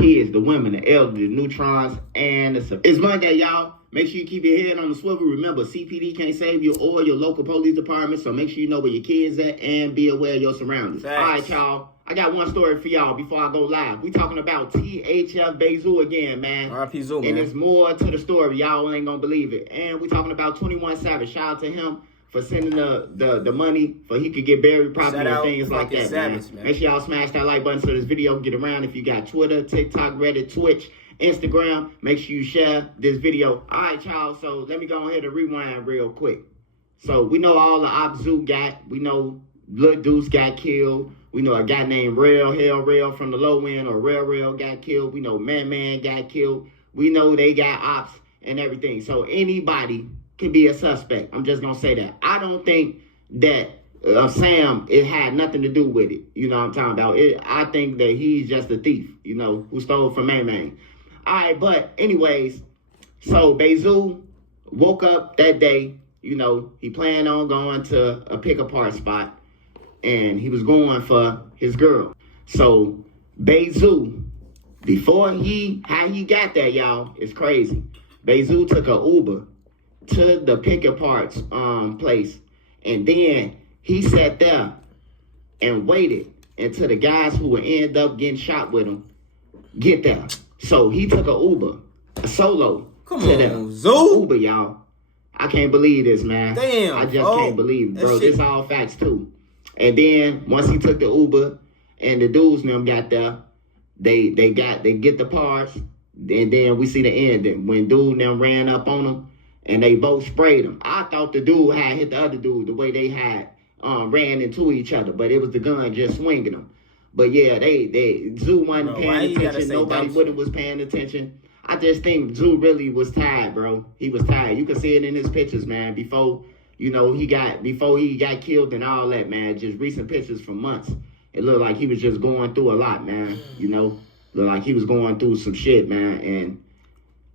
kids, the women, the elderly, the neutrons, and it's Monday, y'all. Make sure you keep your head on the swivel. Remember, CPD can't save you or your local police department, so make sure you know where your kids at and be aware of your surroundings. Thanks. All right, y'all. I got one story for y'all before I go live. We talking about THF Bayzoo again, man. R.I.P. Zoo, man. And there's more to the story. Y'all ain't gonna believe it. And we talking about 21 Savage. Shout out to him for sending the money for he could get buried properly and things like that, Savage, man. Make sure y'all smash that like button so this video can get around. If you got Twitter, TikTok, Reddit, Twitch, Instagram, make sure you share this video. All right, y'all. So let me go ahead and rewind real quick. So we know all the Op Zoo got. We know Lil Deuce got killed. We know a guy named Rail from the low end, or Rail got killed. We know Man got killed. We know they got ops and everything. So anybody can be a suspect. I'm just going to say that. I don't think that Sam, it had nothing to do with it. You know what I'm talking about? I think that he's just a thief, you know, who stole from Man. All right, but anyways, so Bayzoo woke up that day. You know, he planned on going to a pick-apart spot, and he was going for his girl. So Bayzoo, before how he got there, y'all, it's crazy. Bayzoo took a Uber to the pick-apart's place, and then he sat there and waited until the guys who would end up getting shot with him get there. So he took a Uber, a solo. Come on, Zoo. Uber, y'all. I can't believe this, man. Damn, I just can't believe it, bro. This all facts, too. And then, once he took the Uber and the dudes and them got there, they get the parts, and then we see the ending. When dude and them ran up on them, and they both sprayed him. I thought the dude had hit the other dude the way they had ran into each other, but it was the gun just swinging them. But yeah, Zoo wasn't paying attention. Nobody with it was paying attention. I just think Zoo really was tired, bro. He was tired. You can see it in his pictures, man. Before he got killed and all that, man. Just recent pictures from months. It looked like he was just going through a lot, man. You know, looked like he was going through some shit, man. And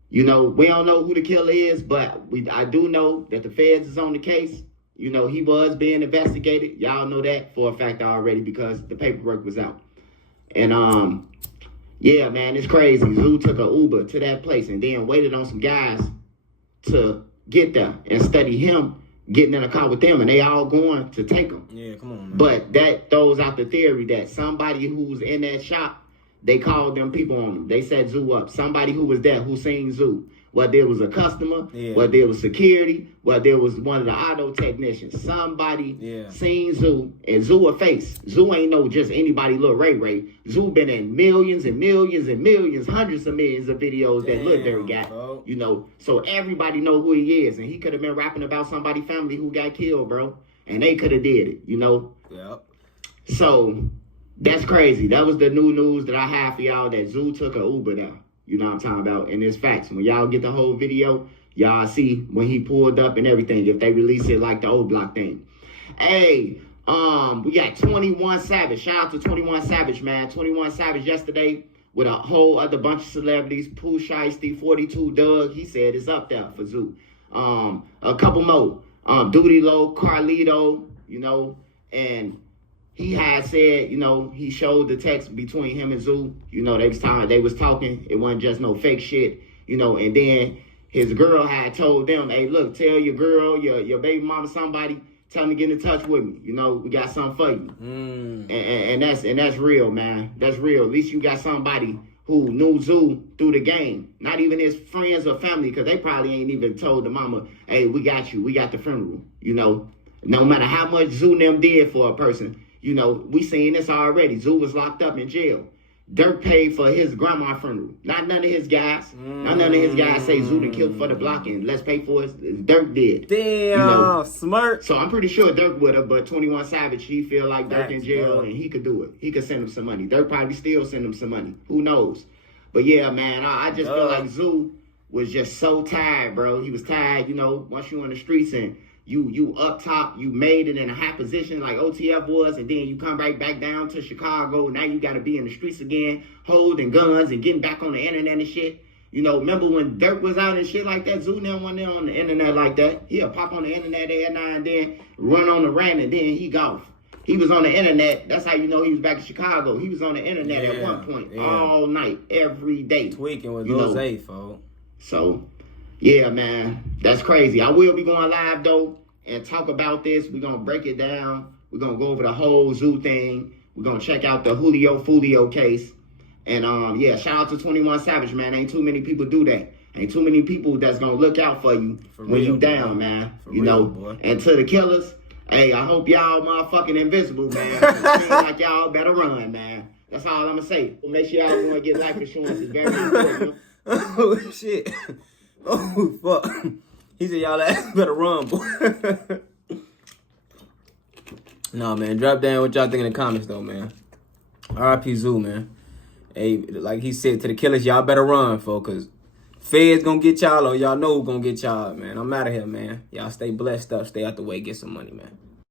you know, we don't know who the killer is, but I do know that the feds is on the case. You know, he was being investigated. Y'all know that for a fact already because the paperwork was out. And yeah, man, it's crazy. Zoo took a Uber to that place and then waited on some guys to get there and study him getting in a car with them, and they all going to take him. Yeah, come on, man. But that throws out the theory that somebody who's in that shop, they called them people on them. They set Zoo up. Somebody who was there who seen Zoo. Whether it was a customer, whether it was security, whether it was one of the auto technicians. Somebody seen Zoo, and Zoo a face. Zoo ain't no just anybody little Ray. Zoo been in millions and millions and millions, hundreds of millions of videos that Lil Durk got. Bro. You know, so everybody know who he is. And he could have been rapping about somebody's family who got killed, bro. And they could have did it, you know? Yep. So that's crazy. That was the new news that I have for y'all, that Zoo took a Uber there. You know what I'm talking about? And it's facts. When y'all get the whole video, y'all see when he pulled up and everything, if they release it like the old block thing. Hey, we got 21 Savage. Shout out to 21 Savage, man. 21 Savage yesterday with a whole other bunch of celebrities. Pooh Shiesty, 42 Doug. He said it's up there for Zoo. A couple more. Duty Low, Carlito, you know, and he had said, you know, he showed the text between him and Zoo. You know, they was talking. It wasn't just no fake shit, you know. And then his girl had told them, hey, look, tell your girl, your baby mama, somebody, tell them to get in touch with me. You know, we got something for you. And that's real, man. That's real. At least you got somebody who knew Zoo through the game. Not even his friends or family, because they probably ain't even told the mama, hey, we got you. We got the funeral. You know, no matter how much Zoo and them did for a person. You know, we seen this already. Zoo was locked up in jail. Durk paid for his grandma's funeral. Not none of his guys. Not none of his guys say Zoo done killed for the block and let's pay for it. Durk did. Damn, you know? Smart. So I'm pretty sure Durk would have, but 21 Savage, he feel like Durk in jail and he could do it. He could send him some money. Durk probably still send him some money. Who knows? But yeah, man, I just feel like Zoo was just so tired, bro. He was tired, you know, once you in the streets and you up top, you made it in a high position like OTF was, and then you come right back down to Chicago. Now you got to be in the streets again, holding guns and getting back on the internet and shit. You know, remember when Durk was out and shit like that? Zoo never went there on the internet like that. He'll pop on the internet every now and then, run on the rant, and then he golf. He was on the internet. That's how you know he was back in Chicago. He was on the internet at one point all night, every day. Tweaking with Jose, folks. So, yeah, man. That's crazy. I will be going live, though, and talk about this. We're going to break it down. We're going to go over the whole zoo thing. We're going to check out the Julio Fulio case. And, yeah, shout out to 21 Savage, man. Ain't too many people do that. Ain't too many people that's going to look out for you when you down, man. You know, boy. And to the killers, hey, I hope y'all motherfucking invisible, man. It seems like y'all better run, man. That's all I'm going to say. Make sure y'all going to get life insurance. It's very important. Oh, shit. Oh, fuck. He said y'all ass better run, boy. Nah, man. Drop down what y'all think in the comments, though, man. R.I.P. Zoo, man. Hey, like he said to the killers, y'all better run, folks, because Feds gonna get y'all, or y'all know who gonna get y'all, man. I'm out of here, man. Y'all stay blessed up, stay out the way, get some money, man.